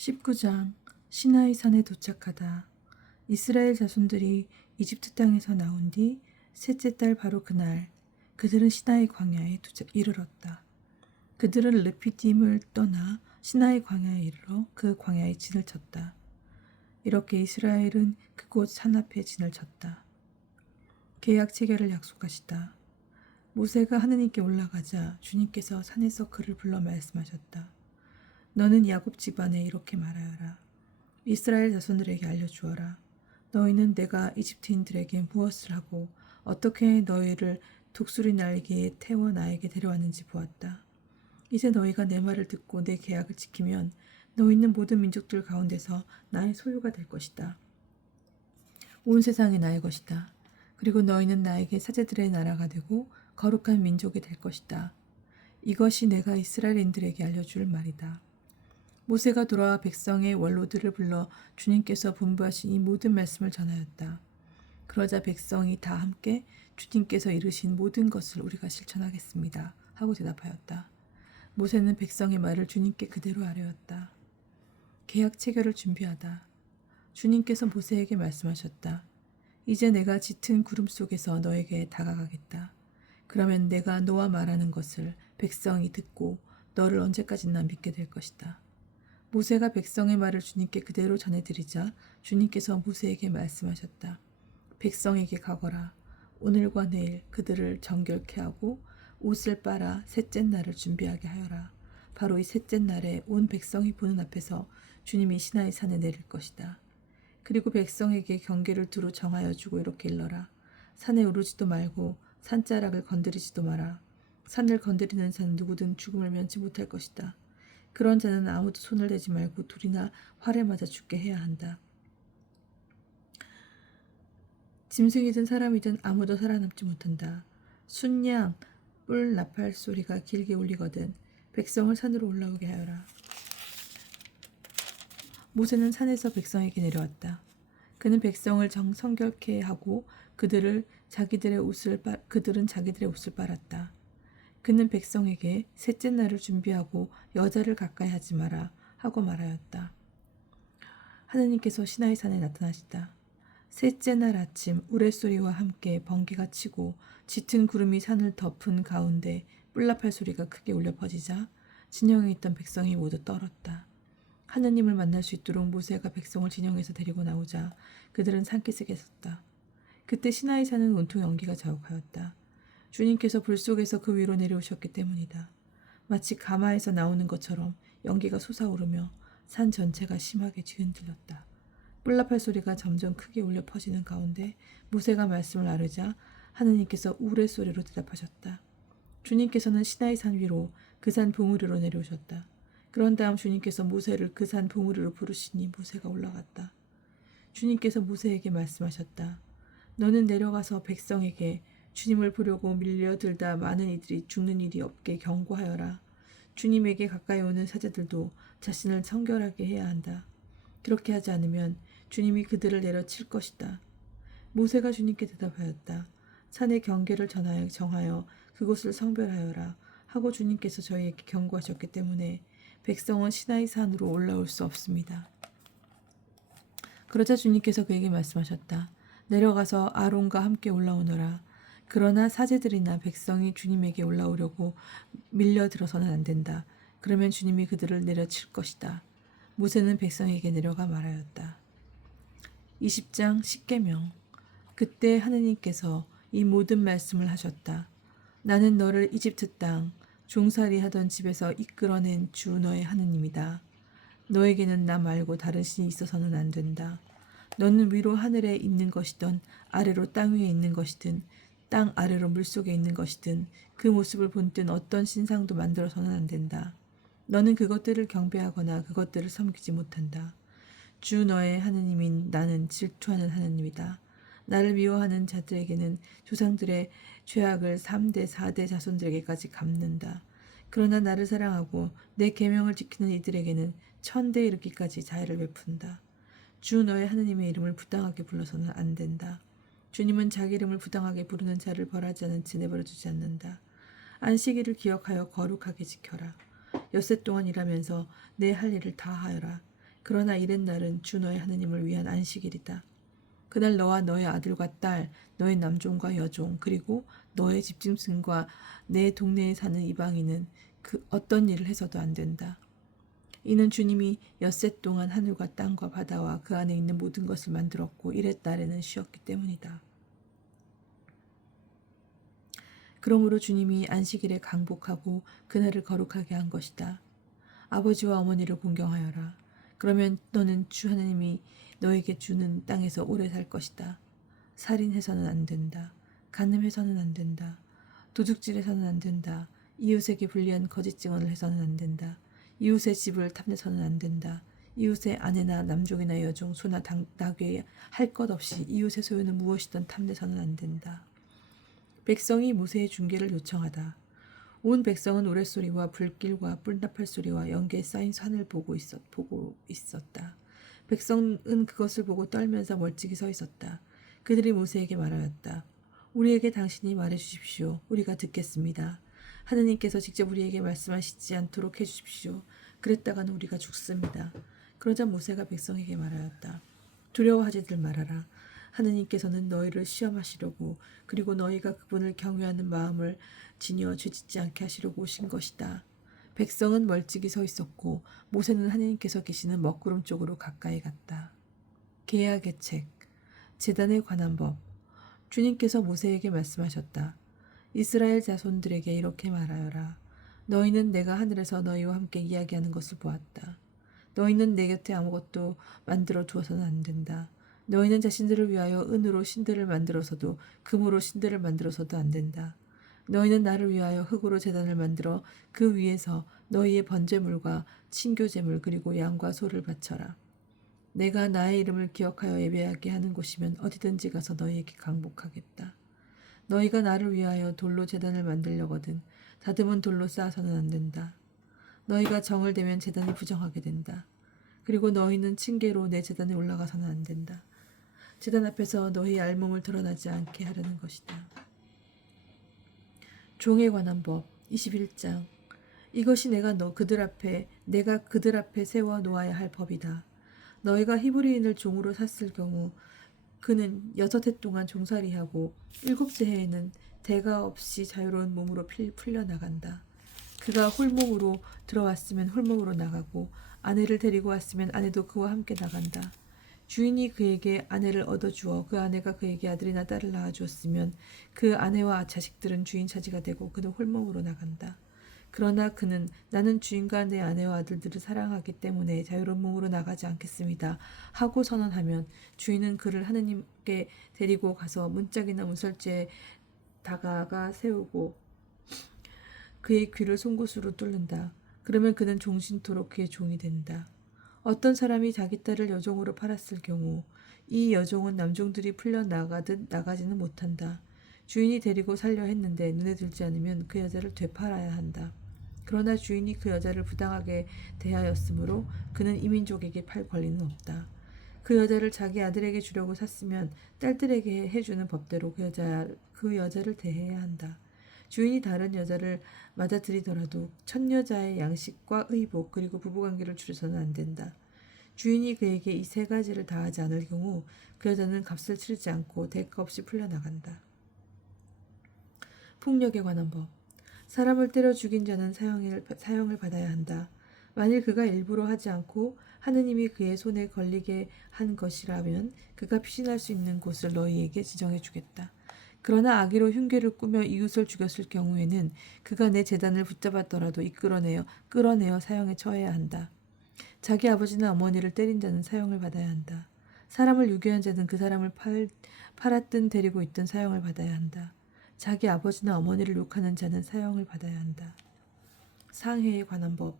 19장 시나이 산에 도착하다. 이스라엘 자손들이 이집트 땅에서 나온 뒤 셋째 달 바로 그날 그들은 시나이 광야에 이르렀다. 그들은 르피딤을 떠나 시나이 광야에 이르러 그 광야에 진을 쳤다. 이렇게 이스라엘은 그곳 산 앞에 진을 쳤다. 계약 체결을 약속하시다. 모세가 하느님께 올라가자 주님께서 산에서 그를 불러 말씀하셨다. 너는 야곱 집안에 이렇게 말하여라. 이스라엘 자손들에게 알려주어라. 너희는 내가 이집트인들에게 무엇을 하고 어떻게 너희를 독수리 날개에 태워 나에게 데려왔는지 보았다. 이제 너희가 내 말을 듣고 내 계약을 지키면 너희는 모든 민족들 가운데서 나의 소유가 될 것이다. 온 세상이 나의 것이다. 그리고 너희는 나에게 사제들의 나라가 되고 거룩한 민족이 될 것이다. 이것이 내가 이스라엘인들에게 알려줄 말이다. 모세가 돌아와 백성의 원로들을 불러 주님께서 분부하신 이 모든 말씀을 전하였다. 그러자 백성이 다 함께 주님께서 이르신 모든 것을 우리가 실천하겠습니다 하고 대답하였다. 모세는 백성의 말을 주님께 그대로 아뢰었다. 계약 체결을 준비하다. 주님께서 모세에게 말씀하셨다. 이제 내가 짙은 구름 속에서 너에게 다가가겠다. 그러면 내가 너와 말하는 것을 백성이 듣고 너를 언제까지나 믿게 될 것이다. 모세가 백성의 말을 주님께 그대로 전해드리자 주님께서 모세에게 말씀하셨다. 백성에게 가거라. 오늘과 내일 그들을 정결케 하고 옷을 빨아 셋째 날을 준비하게 하여라. 바로 이 셋째 날에 온 백성이 보는 앞에서 주님이 시나이 산에 내릴 것이다. 그리고 백성에게 경계를 두루 정하여 주고 이렇게 일러라. 산에 오르지도 말고 산자락을 건드리지도 마라. 산을 건드리는 자는 누구든 죽음을 면치 못할 것이다. 그런 자는 아무도 손을 대지 말고 둘이나 활에 맞아 죽게 해야 한다. 짐승이든 사람이든 아무도 살아남지 못한다. 순양, 뿔, 나팔 소리가 길게 울리거든 백성을 산으로 올라오게 하여라. 모세는 산에서 백성에게 내려왔다. 그는 백성을 성결케 하고 그들은 자기들의 옷을 빨았다. 그는 백성에게 셋째 날을 준비하고 여자를 가까이 하지 마라 하고 말하였다. 하느님께서 시나이 산에 나타나시다. 셋째 날 아침 우레소리와 함께 번개가 치고 짙은 구름이 산을 덮은 가운데 뿔나팔 소리가 크게 울려 퍼지자 진영에 있던 백성이 모두 떨었다. 하느님을 만날 수 있도록 모세가 백성을 진영에서 데리고 나오자 그들은 산기슭에 섰다. 그때 시나이 산은 온통 연기가 자욱하였다. 주님께서 불 속에서 그 위로 내려오셨기 때문이다. 마치 가마에서 나오는 것처럼 연기가 솟아오르며 산 전체가 심하게 뒤흔들렸다. 뿔나팔 소리가 점점 크게 울려 퍼지는 가운데 모세가 말씀을 아뢰자 하느님께서 우레 소리로 대답하셨다. 주님께서는 시나이 산 위로 그 산 봉우리로 내려오셨다. 그런 다음 주님께서 모세를 그 산 봉우리로 부르시니 모세가 올라갔다. 주님께서 모세에게 말씀하셨다. 너는 내려가서 백성에게 주님을 보려고 밀려들다 많은 이들이 죽는 일이 없게 경고하여라. 주님에게 가까이 오는 사제들도 자신을 성결하게 해야 한다. 그렇게 하지 않으면 주님이 그들을 내려칠 것이다. 모세가 주님께 대답하였다. 산의 경계를 정하여 그곳을 성별하여라 하고 주님께서 저희에게 경고하셨기 때문에 백성은 시나이 산으로 올라올 수 없습니다. 그러자 주님께서 그에게 말씀하셨다. 내려가서 아론과 함께 올라오너라. 그러나 사제들이나 백성이 주님에게 올라오려고 밀려들어서는 안 된다. 그러면 주님이 그들을 내려칠 것이다. 모세는 백성에게 내려가 말하였다. 20장 십계명. 그때 하느님께서 이 모든 말씀을 하셨다. 나는 너를 이집트 땅 종살이 하던 집에서 이끌어낸 주 너의 하느님이다. 너에게는 나 말고 다른 신이 있어서는 안 된다. 너는 위로 하늘에 있는 것이든 아래로 땅 위에 있는 것이든 땅 아래로 물속에 있는 것이든 그 모습을 본뜬 어떤 신상도 만들어서는 안 된다. 너는 그것들을 경배하거나 그것들을 섬기지 못한다. 주 너의 하느님인 나는 질투하는 하느님이다. 나를 미워하는 자들에게는 조상들의 죄악을 3대 4대 자손들에게까지 갚는다. 그러나 나를 사랑하고 내 계명을 지키는 이들에게는 1000대 이르기까지 자애를 베푼다. 주 너의 하느님의 이름을 부당하게 불러서는 안 된다. 주님은 자기 이름을 부당하게 부르는 자를 벌하지 않은 채 내버려 두지 않는다. 안식일을 기억하여 거룩하게 지켜라. 엿새 동안 일하면서 내 할 일을 다 하여라. 그러나 이튿날은 주 너의 하느님을 위한 안식일이다. 그날 너와 너의 아들과 딸, 너의 남종과 여종, 그리고 너의 집짐승과 내 동네에 사는 이방인은 그 어떤 일을 해서도 안 된다. 이는 주님이 엿새 동안 하늘과 땅과 바다와 그 안에 있는 모든 것을 만들었고 이튿날에는 쉬었기 때문이다. 그러므로 주님이 안식일에 강복하고 그날을 거룩하게 한 것이다. 아버지와 어머니를 공경하여라. 그러면 너는 주 하나님이 너에게 주는 땅에서 오래 살 것이다. 살인해서는 안 된다. 간음해서는 안 된다. 도둑질해서는 안 된다. 이웃에게 불리한 거짓 증언을 해서는 안 된다. 이웃의 집을 탐내서는 안 된다. 이웃의 아내나 남종이나 여종, 소나 나귀 할 것 없이 이웃의 소유는 무엇이든 탐내서는 안 된다. 백성이 모세의 중계를 요청하다. 온 백성은 우레소리와 불길과 뿔나팔 소리와 연기에 쌓인 산을 보고 있었다. 백성은 그것을 보고 떨면서 멀찍이 서 있었다. 그들이 모세에게 말하였다. 우리에게 당신이 말해 주십시오. 우리가 듣겠습니다. 하느님께서 직접 우리에게 말씀하시지 않도록 해주십시오. 그랬다가는 우리가 죽습니다. 그러자 모세가 백성에게 말하였다. 두려워하지들 말아라. 하느님께서는 너희를 시험하시려고 그리고 너희가 그분을 경외하는 마음을 지녀 죄짓지 않게 하시려고 오신 것이다. 백성은 멀찍이 서 있었고 모세는 하느님께서 계시는 먹구름 쪽으로 가까이 갔다. 계약의 책, 제단에 관한 법. 주님께서 모세에게 말씀하셨다. 이스라엘 자손들에게 이렇게 말하여라. 너희는 내가 하늘에서 너희와 함께 이야기하는 것을 보았다. 너희는 내 곁에 아무것도 만들어 두어서는 안 된다. 너희는 자신들을 위하여 은으로 신들을 만들어서도 금으로 신들을 만들어서도 안 된다. 너희는 나를 위하여 흙으로 제단을 만들어 그 위에서 너희의 번제물과 친교제물 그리고 양과 소를 바쳐라. 내가 나의 이름을 기억하여 예배하게 하는 곳이면 어디든지 가서 너희에게 강복하겠다. 너희가 나를 위하여 돌로 제단을 만들려거든 다듬은 돌로 쌓아서는 안 된다. 너희가 정을 대면 제단이 부정하게 된다. 그리고 너희는 층계로 내 제단에 올라가서는 안 된다. 제단 앞에서 너희 알몸을 드러나지 않게 하려는 것이다. 종에 관한 법 21장. 이것이 내가 그들 앞에 세워 놓아야 할 법이다. 너희가 히브리인을 종으로 샀을 경우 그는 6해 동안 종살이하고 7째 해에는 대가 없이 자유로운 몸으로 풀려나간다. 그가 홀몸으로 들어왔으면 홀몸으로 나가고 아내를 데리고 왔으면 아내도 그와 함께 나간다. 주인이 그에게 아내를 얻어주어 그 아내가 그에게 아들이나 딸을 낳아주었으면 그 아내와 자식들은 주인 차지가 되고 그는 홀몸으로 나간다. 그러나 그는 나는 주인과 내 아내와 아들들을 사랑하기 때문에 자유로운 몸으로 나가지 않겠습니다 하고 선언하면 주인은 그를 하느님께 데리고 가서 문짝이나 문설주에 다가가 세우고 그의 귀를 송곳으로 뚫는다. 그러면 그는 종신토록 그의 종이 된다. 어떤 사람이 자기 딸을 여종으로 팔았을 경우 이 여종은 남종들이 풀려 나가듯 나가지는 못한다. 주인이 데리고 살려 했는데 눈에 들지 않으면 그 여자를 되팔아야 한다. 그러나 주인이 그 여자를 부당하게 대하였으므로 그는 이민족에게 팔 권리는 없다. 그 여자를 자기 아들에게 주려고 샀으면 딸들에게 해주는 법대로 그 여자를 대해야 한다. 주인이 다른 여자를 맞아들이더라도 첫 여자의 양식과 의복 그리고 부부관계를 줄여서는 안 된다. 주인이 그에게 이 3가지를 다하지 않을 경우 그 여자는 값을 치르지 않고 대가 없이 풀려나간다. 폭력에 관한 법. 사람을 때려 죽인 자는 사형을 받아야 한다. 만일 그가 일부러 하지 않고 하느님이 그의 손에 걸리게 한 것이라면 그가 피신할 수 있는 곳을 너희에게 지정해 주겠다. 그러나 악의로 흉계를 꾸며 이웃을 죽였을 경우에는 그가 내 재단을 붙잡았더라도 끌어내어 사형에 처해야 한다. 자기 아버지나 어머니를 때린 자는 사형을 받아야 한다. 사람을 유괴한 자는 그 사람을 팔았든 데리고 있든 사형을 받아야 한다. 자기 아버지나 어머니를 욕하는 자는 사형을 받아야 한다. 상해에 관한 법.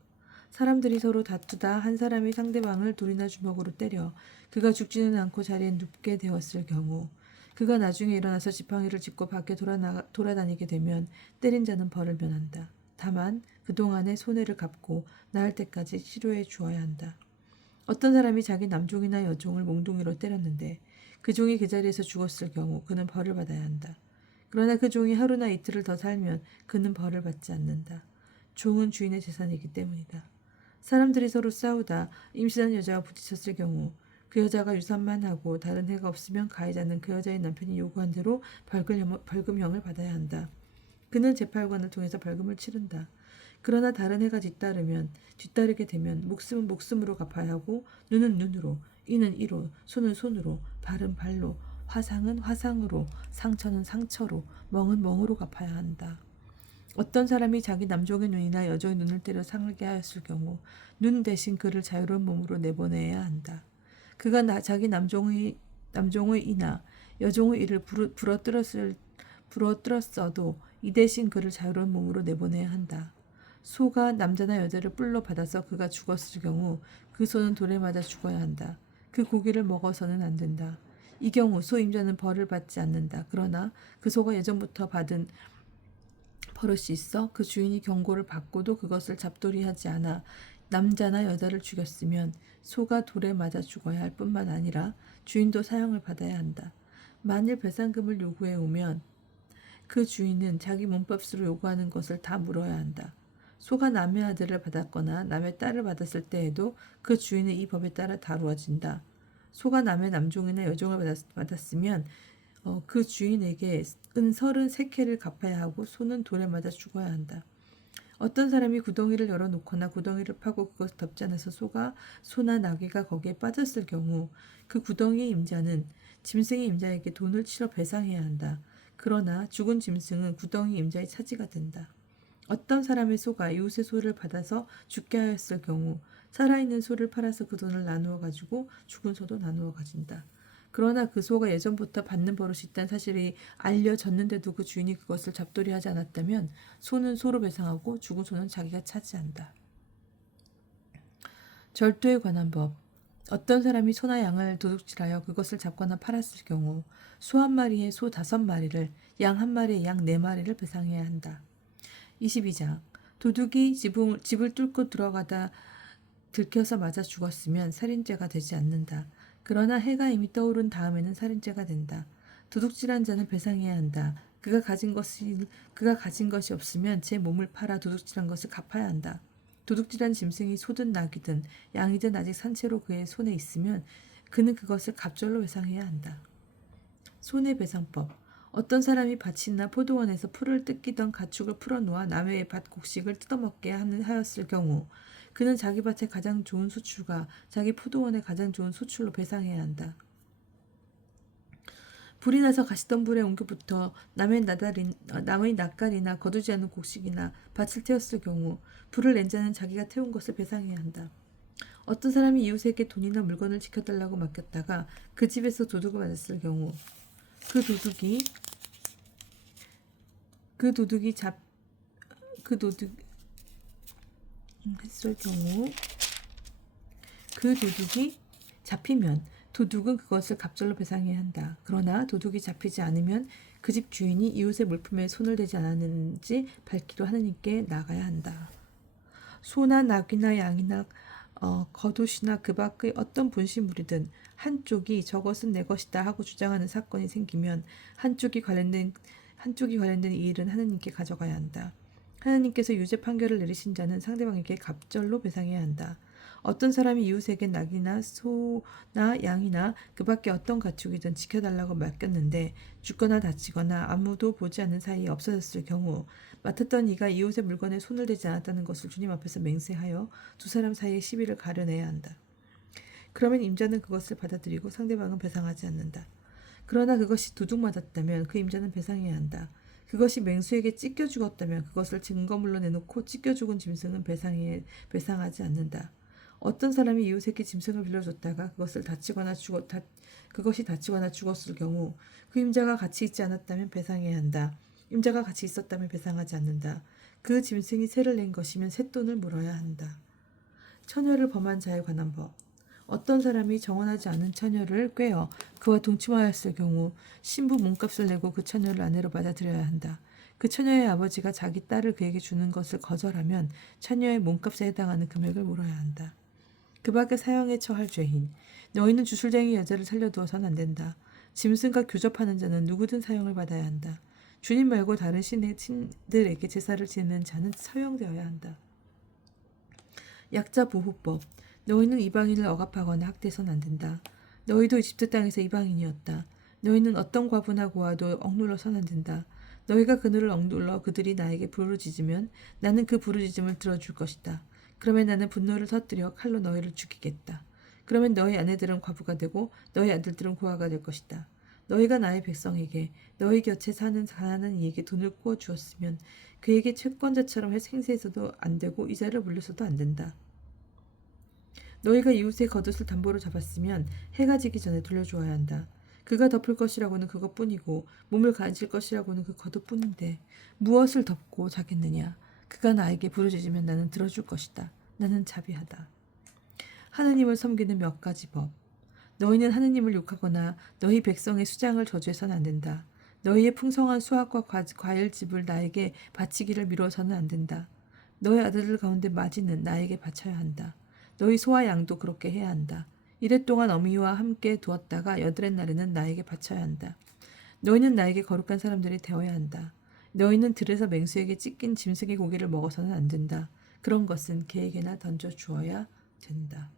사람들이 서로 다투다 한 사람이 상대방을 돌이나 주먹으로 때려 그가 죽지는 않고 자리에 눕게 되었을 경우 그가 나중에 일어나서 지팡이를 짚고 밖에 돌아다니게 되면 때린 자는 벌을 면한다. 다만 그동안의 손해를 갚고 나을 때까지 치료해 주어야 한다. 어떤 사람이 자기 남종이나 여종을 몽둥이로 때렸는데 그 종이 그 자리에서 죽었을 경우 그는 벌을 받아야 한다. 그러나 그 종이 하루나 이틀을 더 살면 그는 벌을 받지 않는다. 종은 주인의 재산이기 때문이다. 사람들이 서로 싸우다 임신한 여자와 부딪혔을 경우 그 여자가 유산만 하고 다른 해가 없으면 가해자는 그 여자의 남편이 요구한 대로 벌금형을 받아야 한다. 그는 재판관을 통해서 벌금을 치른다. 그러나 다른 해가 뒤따르게 되면 목숨은 목숨으로 갚아야 하고 눈은 눈으로, 이는 이로, 손은 손으로, 발은 발로, 화상은 화상으로, 상처는 상처로, 멍은 멍으로 갚아야 한다. 어떤 사람이 자기 남종의 눈이나 여종의 눈을 때려 상하게 하였을 경우 눈 대신 그를 자유로운 몸으로 내보내야 한다. 그가 자기 남종의 이나 여종의 이를 부러뜨렸어도 이 대신 그를 자유로운 몸으로 내보내야 한다. 소가 남자나 여자를 뿔로 받아서 그가 죽었을 경우 그 소는 돌에 맞아 죽어야 한다. 그 고기를 먹어서는 안 된다. 이 경우 소 임자는 벌을 받지 않는다. 그러나 그 소가 예전부터 받은 버릇이 있어 그 주인이 경고를 받고도 그것을 잡돌이하지 않아 남자나 여자를 죽였으면 소가 돌에 맞아 죽어야 할 뿐만 아니라 주인도 사형을 받아야 한다. 만일 배상금을 요구해 오면 그 주인은 자기 몸값으로 요구하는 것을 다 물어야 한다. 소가 남의 아들을 받았거나 남의 딸을 받았을 때에도 그 주인은 이 법에 따라 다루어진다. 소가 남의 남종이나 여종을 받았으면 그 주인에게 은 33개를 갚아야 하고 소는 돌에 맞아 죽어야 한다. 어떤 사람이 구덩이를 열어놓거나 구덩이를 파고 그것을 덮지 않아서 소나 나귀가 거기에 빠졌을 경우 그 구덩이의 임자는 짐승의 임자에게 돈을 치러 배상해야 한다. 그러나 죽은 짐승은 구덩이 임자의 차지가 된다. 어떤 사람의 소가 이웃의 소를 받아서 죽게 하였을 경우 살아있는 소를 팔아서 그 돈을 나누어 가지고 죽은 소도 나누어 가진다. 그러나 그 소가 예전부터 받는 버릇이 있다는 사실이 알려졌는데도 그 주인이 그것을 잡돌이하지 않았다면 소는 소로 배상하고 죽은 소는 자기가 차지한다. 절도에 관한 법. 어떤 사람이 소나 양을 도둑질하여 그것을 잡거나 팔았을 경우 소 한 마리에 소 5마리를, 양 한 마리에 양 4마리를 배상해야 한다. 22장. 도둑이 집을 뚫고 들어가다 들켜서 맞아 죽었으면 살인죄가 되지 않는다. 그러나 해가 이미 떠오른 다음에는 살인죄가 된다. 도둑질한 자는 배상해야 한다. 그가 가진 것이 없으면 제 몸을 팔아 도둑질한 것을 갚아야 한다. 도둑질한 짐승이 소든 나귀든 양이든 아직 산채로 그의 손에 있으면 그는 그것을 갑절로 배상해야 한다. 손해배상법. 어떤 사람이 밭이나 포도원에서 풀을 뜯기던 가축을 풀어놓아 남의 밭 곡식을 뜯어먹게 하였을 경우 그는 자기 밭의 가장 좋은 소출과 자기 포도원의 가장 좋은 소출로 배상해야 한다. 불이 나서 가시덤불에 옮겨 붙어 남의 낯갈이나 거두지 않은 곡식이나 밭을 태웠을 경우 불을 낸 자는 자기가 태운 것을 배상해야 한다. 어떤 사람이 이웃에게 돈이나 물건을 지켜달라고 맡겼다가 그 집에서 도둑을 맞았을 경우 그 도둑이 잡히면 도둑은 그것을 갑절로 배상해야 한다. 그러나 도둑이 잡히지 않으면 그 집 주인이 이웃의 물품에 손을 대지 않았는지 밝기로 하느님께 나가야 한다. 소나 나귀나 양이나 겉옷이나 그 밖의 어떤 분실물이든 한쪽이 저것은 내 것이다 하고 주장하는 사건이 생기면 한쪽이 관련된 이 일은 하느님께 가져가야 한다. 하느님께서 유죄 판결을 내리신 자는 상대방에게 갑절로 배상해야 한다. 어떤 사람이 이웃에게 낙이나 소나 양이나 그 밖에 어떤 가축이든 지켜달라고 맡겼는데 죽거나 다치거나 아무도 보지 않는 사이에 없어졌을 경우 맡았던 이가 이웃의 물건에 손을 대지 않았다는 것을 주님 앞에서 맹세하여 두 사람 사이의 시비를 가려내야 한다. 그러면 임자는 그것을 받아들이고 상대방은 배상하지 않는다. 그러나 그것이 도둑 맞았다면 그 임자는 배상해야 한다. 그것이 맹수에게 찢겨 죽었다면 그것을 증거물로 내놓고 찢겨 죽은 짐승은 배상하지 않는다. 어떤 사람이 이웃에게 짐승을 빌려줬다가 그것이 다치거나 죽었을 경우 그 임자가 같이 있지 않았다면 배상해야 한다. 임자가 같이 있었다면 배상하지 않는다. 그 짐승이 세를 낸 것이면 쇳돈을 물어야 한다. 처녀를 범한 자에 관한 법. 어떤 사람이 정혼하지 않은 처녀를 꿰어 그와 동침하였을 경우 신부 몸값을 내고 그 처녀를 아내로 받아들여야 한다. 그 처녀의 아버지가 자기 딸을 그에게 주는 것을 거절하면 처녀의 몸값에 해당하는 금액을 물어야 한다. 그 밖에 사형에 처할 죄인. 너희는 주술쟁이 여자를 살려두어서는 안 된다. 짐승과 교접하는 자는 누구든 사형을 받아야 한다. 주님 말고 다른 신들에게 제사를 지내는 자는 처형되어야 한다. 약자 보호법. 너희는 이방인을 억압하거나 학대해서는 안 된다. 너희도 이집트 땅에서 이방인이었다. 너희는 어떤 과부나 고아도 억눌러서는 안 된다. 너희가 그들을 억눌러 그들이 나에게 부르짖으면 나는 그 부르짖음을 들어줄 것이다. 그러면 나는 분노를 터뜨려 칼로 너희를 죽이겠다. 그러면 너희 아내들은 과부가 되고 너희 아들들은 고아가 될 것이다. 너희가 나의 백성에게 너희 곁에 사는 가난한 이에게 돈을 구워 주었으면 그에게 채권자처럼 생세해서도 안 되고 이자를 물려서도 안 된다. 너희가 이웃의 겉옷을 담보로 잡았으면 해가 지기 전에 돌려주어야 한다. 그가 덮을 것이라고는 그것뿐이고 몸을 가질 것이라고는 그 겉옷뿐인데 무엇을 덮고 자겠느냐. 그가 나에게 부르짖으면 나는 들어줄 것이다. 나는 자비하다. 하느님을 섬기는 몇 가지 법. 너희는 하느님을 욕하거나 너희 백성의 수장을 저주해서는 안 된다. 너희의 풍성한 수확과 과일집을 나에게 바치기를 미뤄서는 안 된다. 너희 아들들 가운데 마지는 나에게 바쳐야 한다. 너희 소와 양도 그렇게 해야 한다. 이랫동안 어미와 함께 두었다가 여드렛 날에는 나에게 바쳐야 한다. 너희는 나에게 거룩한 사람들이 되어야 한다. 너희는 들에서 맹수에게 찢긴 짐승의 고기를 먹어서는 안 된다. 그런 것은 개에게나 던져 주어야 한다.